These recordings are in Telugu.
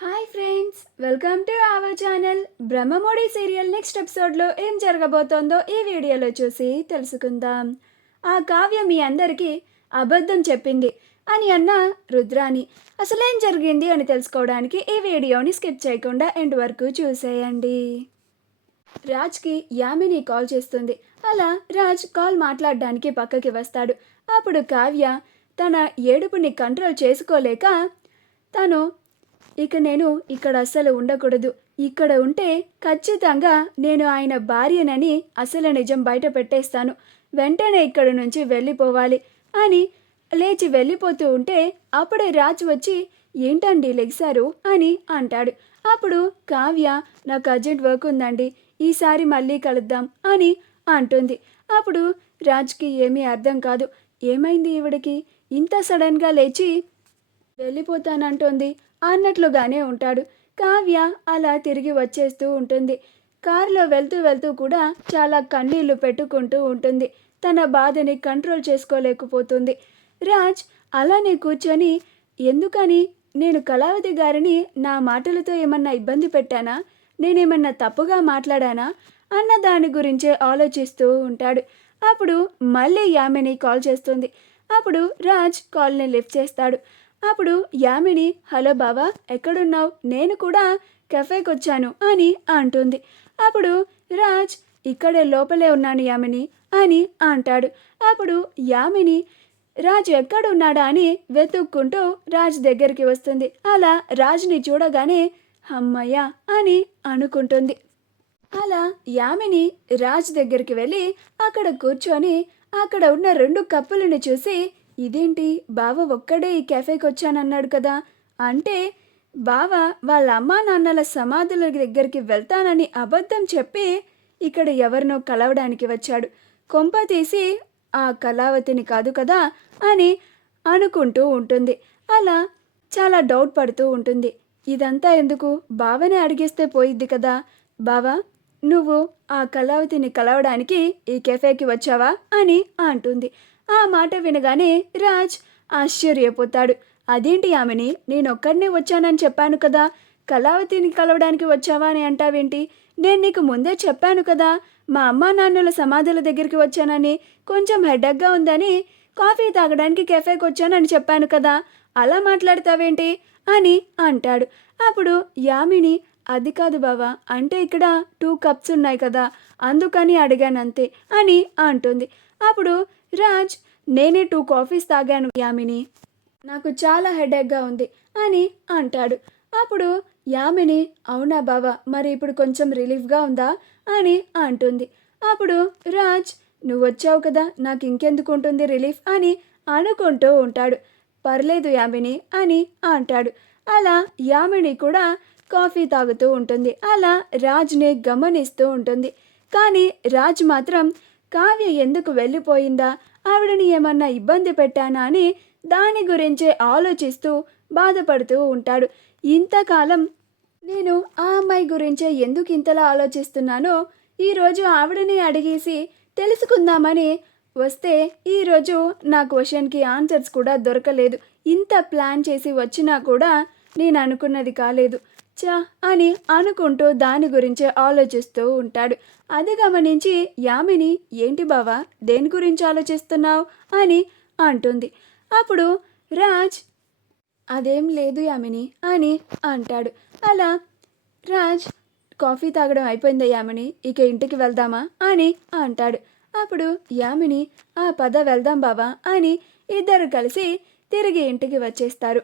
Hi friends, welcome to our channel. Brahmamudi serial next ఎపిసోడ్లో ఏం జరగబోతోందో ఈ వీడియోలో చూసి తెలుసుకుందాం. ఆ కావ్య మీ అందరికీ అబద్ధం చెప్పింది అని అన్న రుద్రాని. అసలేం జరిగింది అని తెలుసుకోవడానికి ఈ వీడియోని స్కిప్ చేయకుండా ఎండ్ వరకు చూసేయండి. రాజ్కి యామిని కాల్ చేస్తుంది. అలా రాజ్ కాల్ మాట్లాడడానికి పక్కకి వస్తాడు. అప్పుడు కావ్య తన ఏడుపుని కంట్రోల్ చేసుకోలేక తను నేను ఇక్కడ అస్సలు ఉండకూడదు, ఇక్కడ ఉంటే ఖచ్చితంగా నేను ఆయన భార్యనని అసలు నిజం బయట పెట్టేస్తాను, వెంటనే ఇక్కడి నుంచి వెళ్ళిపోవాలి అని లేచి వెళ్ళిపోతూ ఉంటే అప్పుడే రాజ్ వచ్చి ఏంటండి లెగ్సారు అని అంటాడు. అప్పుడు కావ్య నాకు అర్జెంట్ వర్క్ ఉందండి, ఈసారి మళ్ళీ కలుద్దాం అని అంటుంది. అప్పుడు రాజ్కి ఏమీ అర్థం కాదు. ఏమైంది ఈవిడికి ఇంత సడన్గా లేచి వెళ్ళిపోతానంటోంది అన్నట్లుగానే ఉంటాడు. కావ్య అలా తిరిగి వచ్చేస్తూ ఉంటుంది. కారులో వెళ్తూ వెళ్తూ కూడా చాలా కన్నీళ్లు పెట్టుకుంటూ ఉంటుంది. తన బాధని కంట్రోల్ చేసుకోలేకపోతుంది. రాజ్ అలానే కూర్చొని ఎందుకని నేను కళావతి గారిని నా మాటలతో ఏమన్నా ఇబ్బంది పెట్టానా, నేనేమన్నా తప్పుగా మాట్లాడానా అన్న దాని గురించే ఆలోచిస్తూ ఉంటాడు. అప్పుడు మళ్ళీ యామిని కాల్ చేస్తుంది. అప్పుడు రాజ్ కాల్ని లిఫ్ట్ చేస్తాడు. అప్పుడు యామిని హలో బావా ఎక్కడున్నావు, నేను కూడా కెఫేకి వచ్చాను అని అంటుంది. అప్పుడు రాజ్ ఇక్కడే లోపలే ఉన్నాను యామిని అని అంటాడు. అప్పుడు యామిని రాజ్ ఎక్కడున్నాడా అని వెతుక్కుంటూ రాజ్ దగ్గరికి వస్తుంది. అలా రాజ్ని చూడగానే అమ్మయ్య అని అనుకుంటుంది. అలా యామిని రాజ్ దగ్గరికి వెళ్ళి అక్కడ కూర్చొని అక్కడ ఉన్న 2 కప్పులను చూసి ఇదేంటి బావ ఒక్కడే ఈ కెఫేకి వచ్చానన్నాడు కదా, అంటే బావ వాళ్ళ అమ్మా నాన్నల సమాధుల దగ్గరికి వెళ్తానని అబద్ధం చెప్పి ఇక్కడ ఎవరినో కలవడానికి వచ్చాడు, కొంప తీసి ఆ కళావతిని కాదు కదా అని అనుకుంటూ ఉంటుంది. అలా చాలా డౌట్ పడుతూ ఉంటుంది. ఇదంతా ఎందుకు, బావనే అడిగేస్తే పోయిద్ది కదా, బావా నువ్వు ఆ కళావతిని కలవడానికి ఈ కెఫేకి వచ్చావా అని అంటుంది. ఆ మాట వినగానే రాజ్ ఆశ్చర్యపోతాడు. అదేంటి యామిని, నేనొక్కడినే వచ్చానని చెప్పాను కదా, కళావతిని కలవడానికి వచ్చావా అని అంటావేంటి, నేను నీకు ముందే చెప్పాను కదా మా అమ్మా నాన్నల సమాధుల దగ్గరికి వచ్చానని, కొంచెం హెడేక్గా ఉందని కాఫీ తాగడానికి కెఫేకి వచ్చానని చెప్పాను కదా, అలా మాట్లాడతావేంటి అని అంటాడు. అప్పుడు యామిని అది కాదు బావా, అంటే ఇక్కడ 2 కప్స్ ఉన్నాయి కదా అందుకని అడిగానంతే అని అంటుంది. అప్పుడు రాజ్ నేనే 2 కాఫీస్ తాగాను యామిని, నాకు చాలా హెడేక్గా ఉంది అని అంటాడు. అప్పుడు యామిని అవునా బావా, మరి ఇప్పుడు కొంచెం రిలీఫ్గా ఉందా అని అంటుంది. అప్పుడు రాజ్ నువ్వు వచ్చావు కదా నాకు ఇంకెందుకు ఉంటుంది రిలీఫ్ అని అనుకుంటూ ఉంటాడు. పర్లేదు యామిని అని అంటాడు. అలా యామిని కూడా కాఫీ తాగుతూ ఉంటుంది. అలా రాజ్ని గమనిస్తూ ఉంటుంది. కానీ రాజ్ మాత్రం కావ్య ఎందుకు వెళ్ళిపోయిందా, ఆవిడని ఏమన్నా ఇబ్బంది పెట్టానా అని దాని గురించే ఆలోచిస్తూ బాధపడుతూ ఉంటాడు. ఇంతకాలం నేను ఆ అమ్మాయి గురించే ఎందుకు ఇంతలా ఆలోచిస్తున్నానో ఈరోజు ఆవిడని అడిగేసి తెలుసుకుందామని వస్తే ఈరోజు నా క్వశ్చన్కి ఆన్సర్స్ కూడా దొరకలేదు. ఇంత ప్లాన్ చేసి వచ్చినా కూడా నేను అనుకున్నది కాలేదు చా అని అనుకుంటూ దాని గురించే ఆలోచిస్తూ ఉంటాడు. అది గమనించి యామిని ఏంటి బావా దేని గురించి ఆలోచిస్తున్నావు అని అంటుంది. అప్పుడు రాజ్ అదేం లేదు యామిని అని అంటాడు. అలా రాజ్ కాఫీ తాగడం అయిపోయిందా యామిని, ఇక ఇంటికి వెళ్దామా అని అంటాడు. అప్పుడు యామిని ఆ పద వెళ్దాం బావా అని ఇద్దరు కలిసి తిరిగి ఇంటికి వచ్చేస్తారు.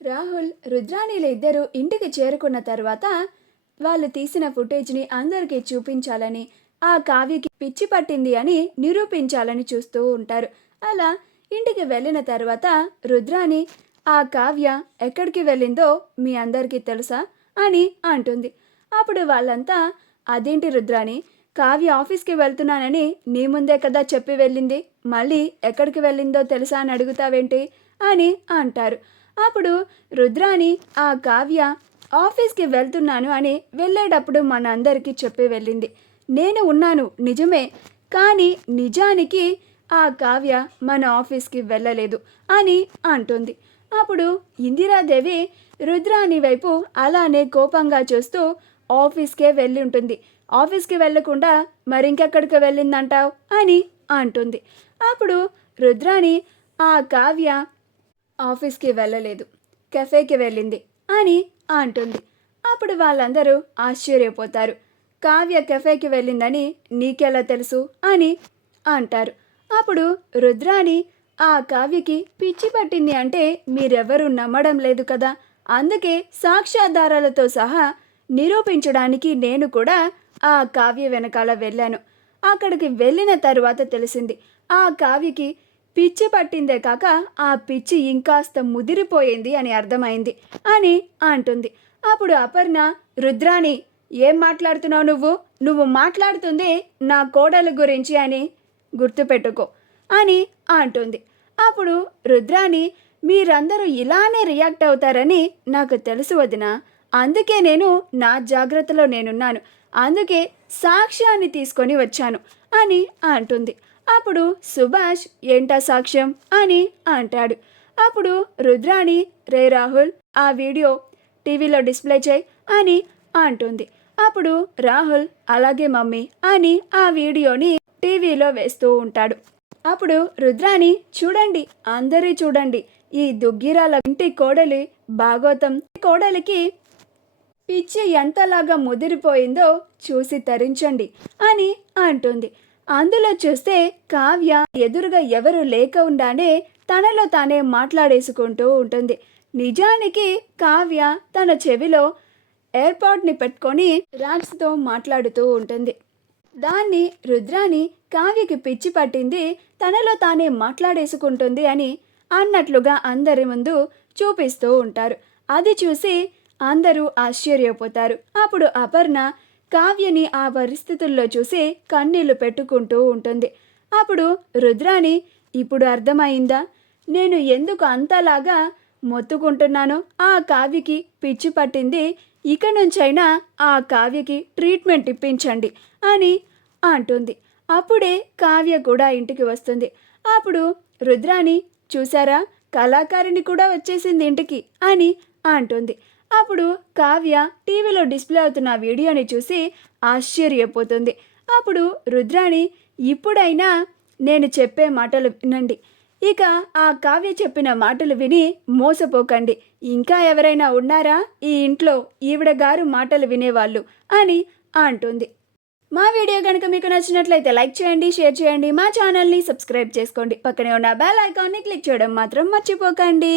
రాహుల్ రుద్రాణిలు ఇద్దరు ఇంటికి చేరుకున్న తర్వాత వాళ్ళు తీసిన ఫుటేజ్ని అందరికీ చూపించాలని, ఆ కావ్యకి పిచ్చి పట్టింది అని నిరూపించాలని చూస్తూ ఉంటారు. అలా ఇంటికి వెళ్ళిన తర్వాత రుద్రాణి ఆ కావ్య ఎక్కడికి వెళ్ళిందో మీ అందరికీ తెలుసా అని అంటుంది. అప్పుడు వాళ్ళంతా అదేంటి రుద్రాణి, కావ్య ఆఫీస్కి వెళ్తున్నానని నీ ముందే కదా చెప్పి వెళ్ళింది, మళ్ళీ ఎక్కడికి వెళ్ళిందో తెలుసా అని అడుగుతావేంటి అని అంటారు. అప్పుడు రుద్రాణి ఆ కావ్య ఆఫీస్కి వెళ్తున్నాను అని వెళ్ళేటప్పుడు మన అందరికీ చెప్పి వెళ్ళింది, నేను ఉన్నాను నిజమే, కానీ నిజానికి ఆ కావ్య మన ఆఫీస్కి వెళ్ళలేదు అని అంటుంది. అప్పుడు ఇందిరాదేవి రుద్రాణి వైపు అలానే కోపంగా చూస్తూ ఆఫీస్కే వెళ్ళి ఉంటుంది. ఆఫీస్కి వెళ్ళకుండా మరింకెక్కడికి వెళ్ళిందంటావు అని అంటుంది. అప్పుడు రుద్రాణి ఆ కావ్య ఆఫీస్కి వెళ్ళలేదు, కెఫేకి వెళ్ళింది అని అంటుంది. అప్పుడు వాళ్ళందరూ ఆశ్చర్యపోతారు. కావ్య కెఫేకి వెళ్ళిందని నీకెలా తెలుసు అని అంటారు. అప్పుడు రుద్రాణి ఆ కావ్యకి పిచ్చి పట్టింది అంటే మీరెవరూ నమ్మడం లేదు కదా, అందుకే సాక్ష్యాధారాలతో సహా నిరూపించడానికి నేను కూడా ఆ కావ్య వెనకాల వెళ్ళాను. అక్కడికి వెళ్ళిన తరువాత తెలిసింది ఆ కావ్యకి పిచ్చి పట్టిందే కాక ఆ పిచ్చి ఇంకాస్త ముదిరిపోయింది అని అర్థమైంది అని అంటుంది. అప్పుడు అపర్ణ, రుద్రాణి ఏం మాట్లాడుతున్నావు నువ్వు మాట్లాడుతుంది నా కోడలు గురించి అని గుర్తుపెట్టుకో అని అంటుంది. అప్పుడు రుద్రాణి, మీరందరూ ఇలానే రియాక్ట్ అవుతారని నాకు తెలుసు వదినా, అందుకే నేను నా జాగ్రత్తలో నేనున్నాను, అందుకే సాక్ష్యాన్ని తీసుకొని వచ్చాను అని అంటుంది. అప్పుడు సుభాష్ ఏంటా సాక్ష్యం అని అంటాడు. అప్పుడు రుద్రాణి, రే రాహుల్ ఆ వీడియో టీవీలో డిస్ప్లే చేయి అని అంటుంది. అప్పుడు రాహుల్ అలాగే మమ్మీ అని ఆ వీడియోని టీవీలో వేస్తూ ఉంటాడు. అప్పుడు రుద్రాణి, చూడండి అందరూ చూడండి, ఈ దుగ్గిరాల ఇంటి కోడలి భాగోతం, కోడలికి పిచ్చి ఎంతలాగా ముదిరిపోయిందో చూసి తరించండి అని అంటుంది. అందులో చూస్తే కావ్య ఎదురుగా ఎవరు లేక ఉండానే తనలో తానే మాట్లాడేసుకుంటూ ఉంటుంది. నిజానికి కావ్య తన చెవిలో ఎయిర్పాడ్ని పెట్టుకొని రాక్స్తో మాట్లాడుతూ ఉంటుంది. దాన్ని రుద్రాణి కావ్యకి పిచ్చి పట్టింది, తనలో తానే మాట్లాడేసుకుంటుంది అని అన్నట్లుగా అందరి ముందు చూపిస్తూ ఉంటారు. అది చూసి అందరూ ఆశ్చర్యపోతారు. అప్పుడు అపర్ణ కావ్యని ఆ పరిస్థితుల్లో చూసి కన్నీళ్లు పెట్టుకుంటూ ఉంటుంది. అప్పుడు రుద్రాణి, ఇప్పుడు అర్థమైందా నేను ఎందుకు అంతలాగా మొత్తుకుంటున్నానో? ఆ కావ్యకి పిచ్చి పట్టింది, ఇక నుంచైనా ఆ కావ్యకి ట్రీట్మెంట్ ఇప్పించండి అని అంటుంది. అప్పుడే కావ్య కూడా ఇంటికి వస్తుంది. అప్పుడు రుద్రాణి, చూసారా కళాకారిణి కూడా వచ్చేసింది ఇంటికి అని అంటుంది. అప్పుడు కావ్య టీవీలో డిస్ప్లే అవుతున్న వీడియోని చూసి ఆశ్చర్యపోతుంది. అప్పుడు రుద్రాణి, ఇప్పుడైనా నేను చెప్పే మాటలు వినండి, ఇక ఆ కావ్య చెప్పిన మాటలు విని మోసపోకండి, ఇంకా ఎవరైనా ఉన్నారా ఈ ఇంట్లో ఈవిడ గారు మాటలు వినేవాళ్ళు అని అంటుంది. మా వీడియో కనుక మీకు నచ్చినట్లయితే లైక్ చేయండి, షేర్ చేయండి, మా ఛానల్ని సబ్స్క్రైబ్ చేసుకోండి, పక్కనే ఉన్న బెల్ ఐకాన్ని క్లిక్ చేయడం మాత్రం మర్చిపోకండి.